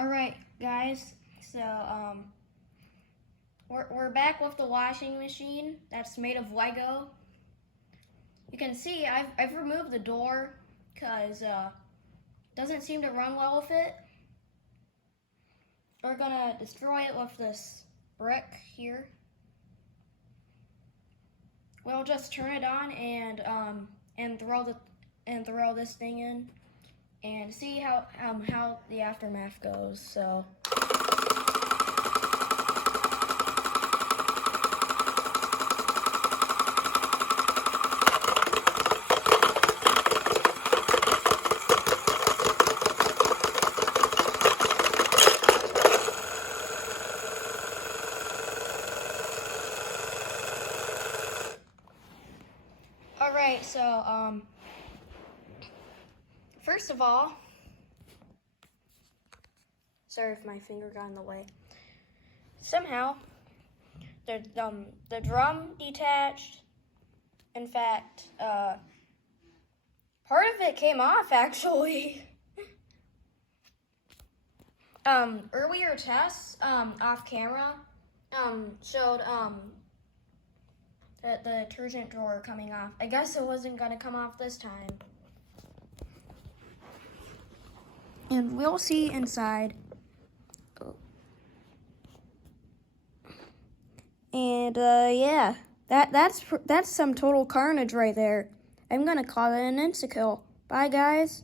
Alright guys, so we're back with the washing machine that's made of Lego. You can see I've removed the door because doesn't seem to run well with it. We're gonna destroy it with this brick here. We'll just turn it on and throw this thing in and see how the aftermath goes. So alright, so first of all, sorry if my finger got in the way. Somehow, the drum detached. In fact, part of it came off actually. Earlier tests off camera showed the detergent drawer coming off. I guess it wasn't gonna come off this time. And we'll see inside. And yeah, that's some total carnage right there. I'm gonna call it an INSTAKILL. Bye guys.